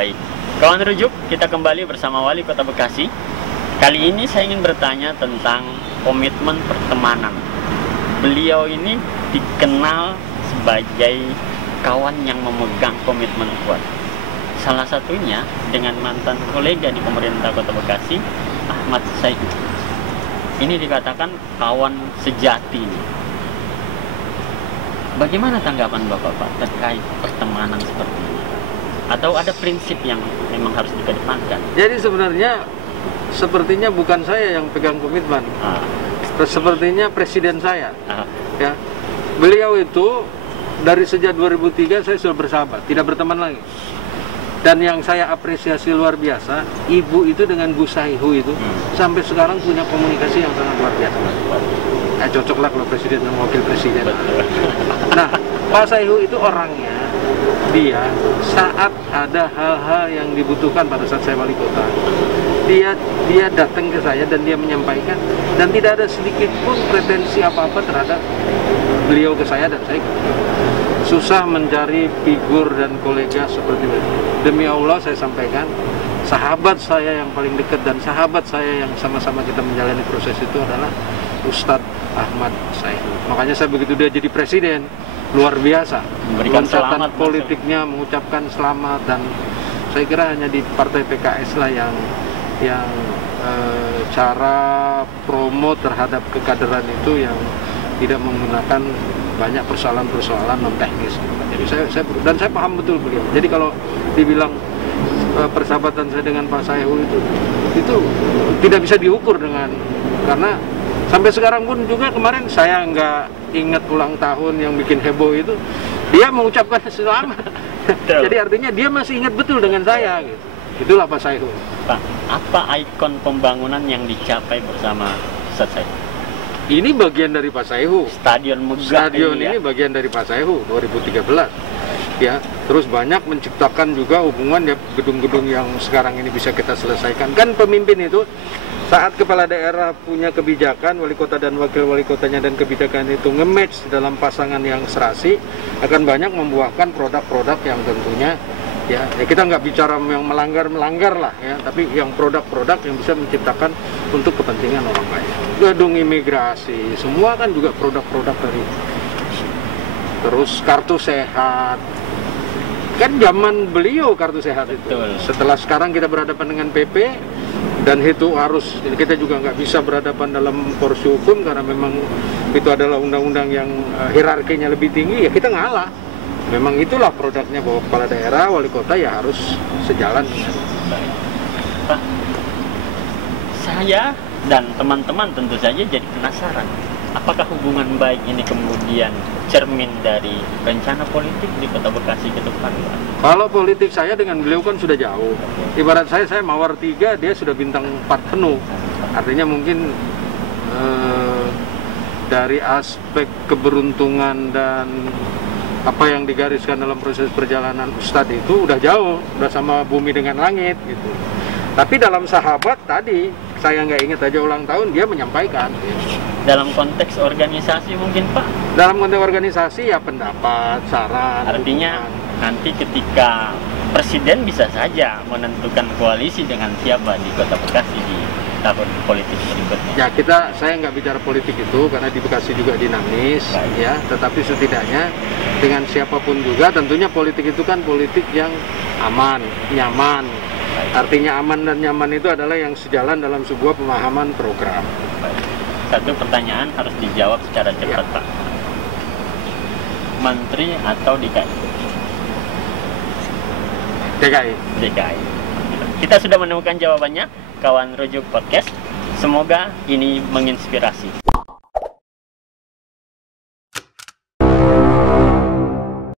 Baik, kawan rujuk, kita kembali bersama Wali Kota Bekasi. Kali ini saya ingin bertanya tentang komitmen pertemanan. Beliau ini dikenal sebagai kawan yang memegang komitmen kuat. Salah satunya dengan mantan kolega di pemerintah Kota Bekasi, Ahmad Saihu. Ini dikatakan kawan sejati. Bagaimana tanggapan Bapak, Pak, terkait pertemanan seperti ini? Atau ada prinsip yang memang harus dikedepankan? Jadi sepertinya bukan saya yang pegang komitmen. Sepertinya presiden saya. Ya, beliau itu dari sejak 2003 saya sudah bersahabat, tidak berteman lagi. Dan yang saya apresiasi luar biasa, ibu itu dengan Bu Saihu itu sampai sekarang punya komunikasi yang sangat luar biasa. Cocoklah kalau presiden dan wakil presiden. Nah, Pak Saihu itu orangnya, dia saat ada hal-hal yang dibutuhkan pada saat saya wali kota, dia datang ke saya dan dia menyampaikan, dan tidak ada sedikit pun pretensi apa-apa terhadap beliau ke saya dan saya. Susah mencari figur dan kolega seperti itu. Demi Allah saya sampaikan, sahabat saya yang paling dekat dan sahabat saya yang sama-sama kita menjalani proses itu adalah Ustadz Ahmad Saihu. Makanya saya begitu dia jadi presiden, luar biasa. Loncatan politiknya, mengucapkan selamat, dan saya kira hanya di partai PKS lah yang cara promo terhadap kekaderan itu yang tidak menggunakan banyak persoalan-persoalan non teknis. Jadi saya paham betul beliau. Jadi kalau dibilang persahabatan saya dengan Pak Saihu itu tidak bisa diukur karena sampai sekarang pun juga kemarin saya nggak ingat ulang tahun yang bikin heboh itu, dia mengucapkan selamat. Jadi artinya dia masih ingat betul dengan saya. Gitu. Itulah Pak Saihu. Pak, apa ikon pembangunan yang dicapai bersama Ustadz Saihu? Ini bagian dari Pak Saihu. Stadion megah ini bagian dari Pak Saihu 2013. Ya, terus banyak menciptakan juga hubungan ya, gedung-gedung yang sekarang ini bisa kita selesaikan. Kan pemimpin itu saat kepala daerah punya kebijakan, wali kota dan wakil wali kotanya dan kebijakan itu nge-match dalam pasangan yang serasi, akan banyak membuahkan produk-produk yang tentunya ya kita nggak bicara yang melanggar lah ya, tapi yang produk-produk yang bisa menciptakan untuk kepentingan orang banyak. Gedung imigrasi, semua kan juga produk-produk dari. Terus kartu sehat, kan zaman beliau kartu sehat itu. Betul. Setelah sekarang kita berhadapan dengan PP, dan itu harus, kita juga nggak bisa berhadapan dalam porsi hukum karena memang itu adalah undang-undang yang hierarkinya lebih tinggi, ya kita ngalah. Memang itulah produknya, bahwa kepala daerah, wali kota ya harus sejalan dengan. Pak, saya dan teman-teman tentu saja jadi penasaran, apakah hubungan baik ini kemudian cermin dari rencana politik di Kota Bekasi ke depan, Pak? Kalau politik saya dengan beliau kan sudah jauh. Ibarat saya mawar 3, dia sudah bintang 4 penuh. Artinya mungkin dari aspek keberuntungan dan apa yang digariskan dalam proses perjalanan Ustadz itu udah jauh, udah sama bumi dengan langit gitu. Tapi dalam sahabat tadi, saya nggak ingat aja ulang tahun, dia menyampaikan. Dalam konteks organisasi mungkin, Pak? Dalam konteks organisasi ya pendapat, saran. Artinya nanti ketika presiden bisa saja menentukan koalisi dengan siapa di Kota Bekasi di tahun politik berikutnya. Ya saya nggak bicara politik itu karena di Bekasi juga dinamis. Baik. Ya. Tetapi setidaknya dengan siapapun juga, tentunya politik itu kan politik yang aman, nyaman. Baik. Artinya aman dan nyaman itu adalah yang sejalan dalam sebuah pemahaman program. Baik. Satu pertanyaan harus dijawab secara cepat, ya. Pak. Menteri atau DKI? DKI. DKI. Kita sudah menemukan jawabannya, kawan rujuk podcast. Semoga ini menginspirasi.